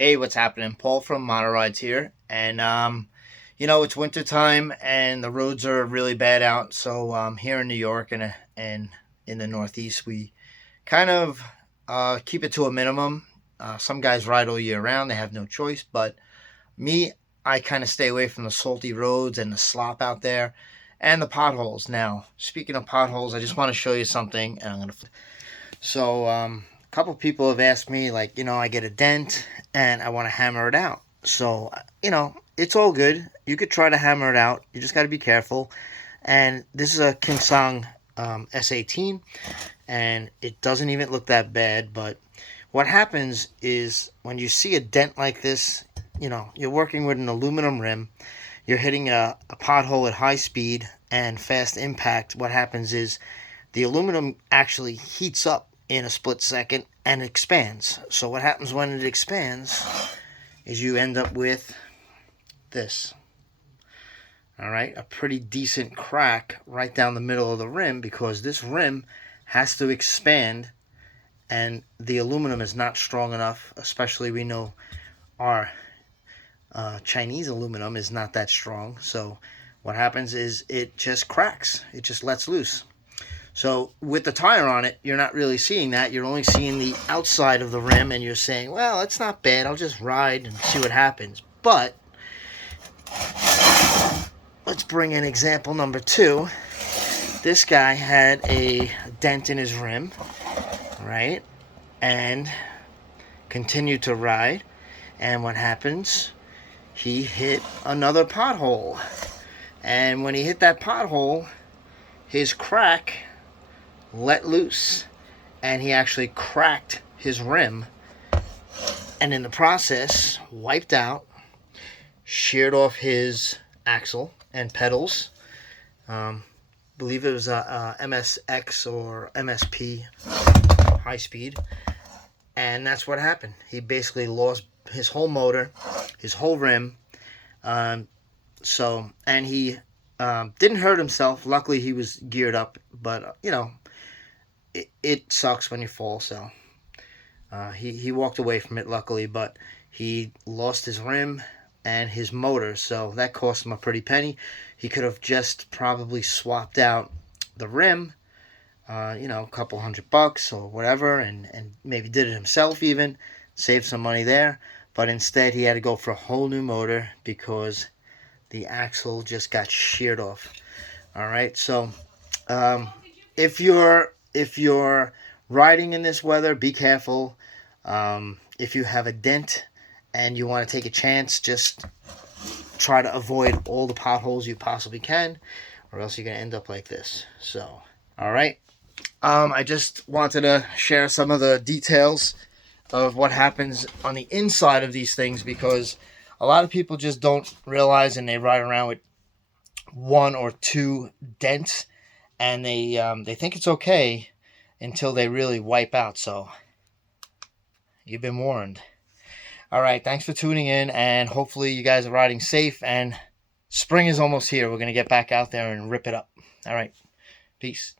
Hey, what's happening? Paul from Rides here. And it's winter time and the roads are really bad out. So here in New York and in the Northeast, we kind of keep it to a minimum. Some guys ride all year round, they have no choice. But me, I kind of stay away from the salty roads and the slop out there and the potholes. Now, speaking of potholes, I just want to show you something. And I'm going to. So, a couple people have asked me, like, I get a dent and I want to hammer it out. So, it's all good. You could try to hammer it out. You just got to be careful. And this is a King Song S18, and it doesn't even look that bad. But what happens is when you see a dent like this, you're working with an aluminum rim. You're hitting a pothole at high speed and fast impact. What happens is the aluminum actually heats up in a split second and expands. So what happens when it expands is you end up with this. All right, a pretty decent crack right down the middle of the rim, because this rim has to expand and the aluminum is not strong enough. Especially, we know our Chinese aluminum is not that strong. So what happens is it just cracks. It just lets loose. So with the tire on it, you're not really seeing that. You're only seeing the outside of the rim, and you're saying, well, it's not bad. I'll just ride and see what happens. But let's bring in example number 2. This guy had a dent in his rim, right? And continued to ride. And what happens? He hit another pothole. And when he hit that pothole, his crack let loose, and he actually cracked his rim, and in the process wiped out, sheared off his axle and pedals. Believe it was a MSX or MSP high speed, and that's what happened. He basically lost his whole motor, his whole rim. And he didn't hurt himself. Luckily, he was geared up, but it sucks when you fall. So he walked away from it, luckily, but he lost his rim and his motor, so that cost him a pretty penny. He could have just probably swapped out the rim, a couple $100 or whatever, and maybe did it himself, even saved some money there. But instead, he had to go for a whole new motor because the axle just got sheared off. All right, so if you're riding in this weather, be careful. If you have a dent and you want to take a chance, just try to avoid all the potholes you possibly can, or else you're going to end up like this. So, all right. I just wanted to share some of the details of what happens on the inside of these things, because a lot of people just don't realize, and they ride around with 1 or 2 dents, and they think it's okay until they really wipe out. So you've been warned. All right, thanks for tuning in, and hopefully you guys are riding safe, and spring is almost here. We're going to get back out there and rip it up. All right, peace.